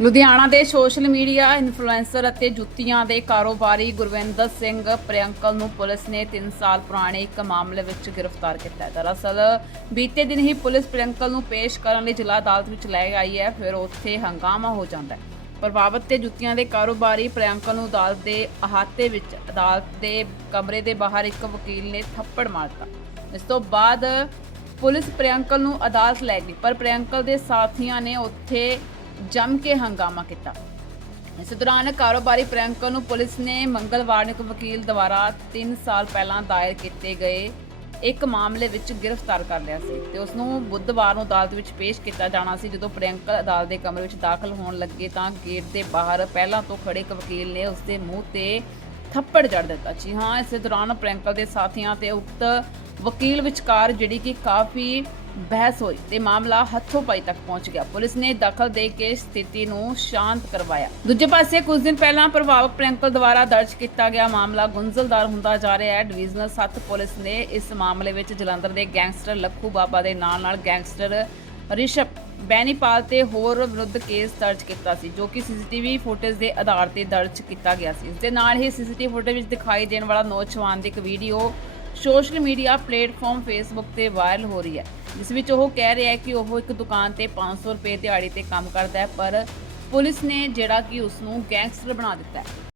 ਲੁਧਿਆਣਾ ਦੇ social media influencer ਅਤੇ ਜੁੱਤੀਆਂ ਦੇ ਕਾਰੋਬਾਰੀ ਗੁਰਵਿੰਦਰ ਸਿੰਘ ਪ੍ਰਿਅੰਕਲ ਨੂੰ ਪੁਲਿਸ ਨੇ 3 ਸਾਲ ਪੁਰਾਣੇ ਇੱਕ ਮਾਮਲੇ ਵਿੱਚ ਗ੍ਰਿਫਤਾਰ ਕੀਤਾ ਹੈ। ਦਰਅਸਲ, ਬੀਤੇ ਦਿਨ ਹੀ ਪੁਲਿਸ ਪ੍ਰਿਅੰਕਲ ਨੂੰ ਪੇਸ਼ ਕਰਨ ਲਈ ਜ਼ਿਲ੍ਹਾ ਅਦਾਲਤ ਵਿੱਚ ਲੈ ਆਈ ਹੈ, ਫਿਰ ਉੱਥੇ ਹੰਗਾਮਾ ਹੋ ਜਾਂਦਾ ਹੈ। ਪ੍ਰਭਾਵਿਤ ਤੇ ਜੁੱਤੀਆਂ ਦੇ ਕਾਰੋਬਾਰੀ ਪ੍ਰਿਅੰਕਲ ਨੂੰ ਅਦਾਲਤ ਦੇ ਅਹਾਤੇ ਵਿੱਚ, ਅਦਾਲਤ ਦੇ ਕਮਰੇ ਦੇ ਬਾਹਰ ਇੱਕ ਵਕੀਲ ਨੇ ਥੱਪੜ ਮਾਰਤਾ ਇਸ ਤੋਂ ਬਾਅਦ ਪੁਲਿਸ ਪ੍ਰਿਅੰਕਲ ਨੂੰ ਅਦਾਲਤ ਲੈ ਗਈ, ਪਰ ਪ੍ਰਿਅੰਕਲ ਦੇ ਸਾਥੀਆਂ ਨੇ ਉੱਥੇ ਜੰਮ ਕੇ ਹੰਗਾਮਾ ਕੀਤਾ। ਇਸ ਦੌਰਾਨ ਕਾਰੋਬਾਰੀ ਪ੍ਰਿਅੰਕਲ ਨੂੰ ਪੁਲਿਸ ਨੇ ਮੰਗਲਵਾਰ ਨੂੰ ਇੱਕ ਵਕੀਲ ਦੁਆਰਾ 3 ਸਾਲ ਪਹਿਲਾਂ ਦਾਇਰ ਕੀਤੇ ਗਏ ਇੱਕ ਮਾਮਲੇ ਵਿੱਚ ਗ੍ਰਿਫਤਾਰ ਕਰ ਲਿਆ ਸੀ ਤੇ ਉਸ ਨੂੰ ਬੁੱਧਵਾਰ ਨੂੰ ਅਦਾਲਤ ਵਿੱਚ ਪੇਸ਼ ਕੀਤਾ ਜਾਣਾ ਸੀ। ਜਦੋਂ ਪ੍ਰਿਅੰਕਲ ਅਦਾਲਤ ਦੇ ਕਮਰੇ ਵਿੱਚ ਦਾਖਲ ਹੋਣ ਲੱਗੇ ਤਾਂ ਗੇਟ ਦੇ ਬਾਹਰ ਪਹਿਲਾਂ ਤੋਂ ਖੜੇ ਇੱਕ ਵਕੀਲ ਨੇ ਉਸ ਦੇ ਮੂੰਹ ਤੇ ਥੱਪੜ ਜੜ ਦਿੱਤਾ। ਜੀ ਹਾਂ, ਇਸੇ ਦੌਰਾਨ ਪ੍ਰਿਅੰਕਲ ਦੇ ਸਾਥੀਆਂ ਤੇ ਉਕਤ ਵਕੀਲ ਵਿਚਕਾਰ ਜਿਹੜੀ ਕਿ ਕਾਫੀ ਬਹਿਸ ਹੋਈ ਤੇ ਮਾਮਲਾ ਹੱਥੋਂ ਪਾਈ ਤੱਕ ਪਹੁੰਚ ਗਿਆ। ਪੁਲਿਸ ਨੇ ਦਖਲ ਦੇ ਕੇ ਸਥਿਤੀ ਨੂੰ ਸ਼ਾਂਤ ਕਰਵਾਇਆ। ਦੂਜੇ ਪਾਸੇ ਕੁਝ ਦਿਨ ਪਹਿਲਾਂ ਪ੍ਰਭਾਵਕ ਪ੍ਰਿਅੰਕਲ ਦੁਆਰਾ ਦਰਜ ਕੀਤਾ ਗਿਆ ਮਾਮਲਾ ਗੁੰਝਲਦਾਰ ਹੁੰਦਾ ਜਾ ਰਿਹਾ ਹੈ। ਡਿਵੀਜ਼ਨਲ 7 ਪੁਲਿਸ ਨੇ ਇਸ ਮਾਮਲੇ ਵਿੱਚ ਜਲੰਧਰ ਦੇ ਗੈਂਗਸਟਰ ਲੱਖੂ ਬਾਬਾ ਦੇ ਨਾਲ ਨਾਲ ਗੈਂਗਸਟਰ ਰਿਸ਼ਪ ਬੈਨੀਪਾਲ ਤੇ ਹੋਰ ਵਿਰੁੱਧ ਕੇਸ ਦਰਜ ਕੀਤਾ ਸੀ, ਜੋ ਕਿ ਸੀਸੀਟੀਵੀ ਫੁਟੇਜ ਦੇ ਆਧਾਰ ਤੇ ਦਰਜ ਕੀਤਾ ਗਿਆ ਸੀ। ਇਸ ਦੇ ਨਾਲ ਹੀ ਸੀਸੀਟੀਵੀ ਫੁਟੇਜ ਵਿੱਚ ਦਿਖਾਈ ਦੇਣ ਵਾਲਾ ਨੌਜਵਾਨ ਦੀ ਇੱਕ video social media platform Facebook ਤੇ ਵਾਇਰਲ ਹੋ ਰਹੀ ਹੈ। ਜਿਸ ਵਿੱਚ ਉਹ ਕਹਿ ਰਿਹਾ ਹੈ ਕਿ ਉਹ ਇੱਕ ਦੁਕਾਨ ਤੇ 500 ਰੁਪਏ ਦਿਹਾੜੀ ਤੇ ਕੰਮ ਕਰਦਾ ਹੈ, ਪਰ ਪੁਲਿਸ ਨੇ ਜਿਹੜਾ ਕਿ ਉਸ ਨੂੰ ਗੈਂਗਸਟਰ ਬਣਾ ਦਿੱਤਾ ਹੈ।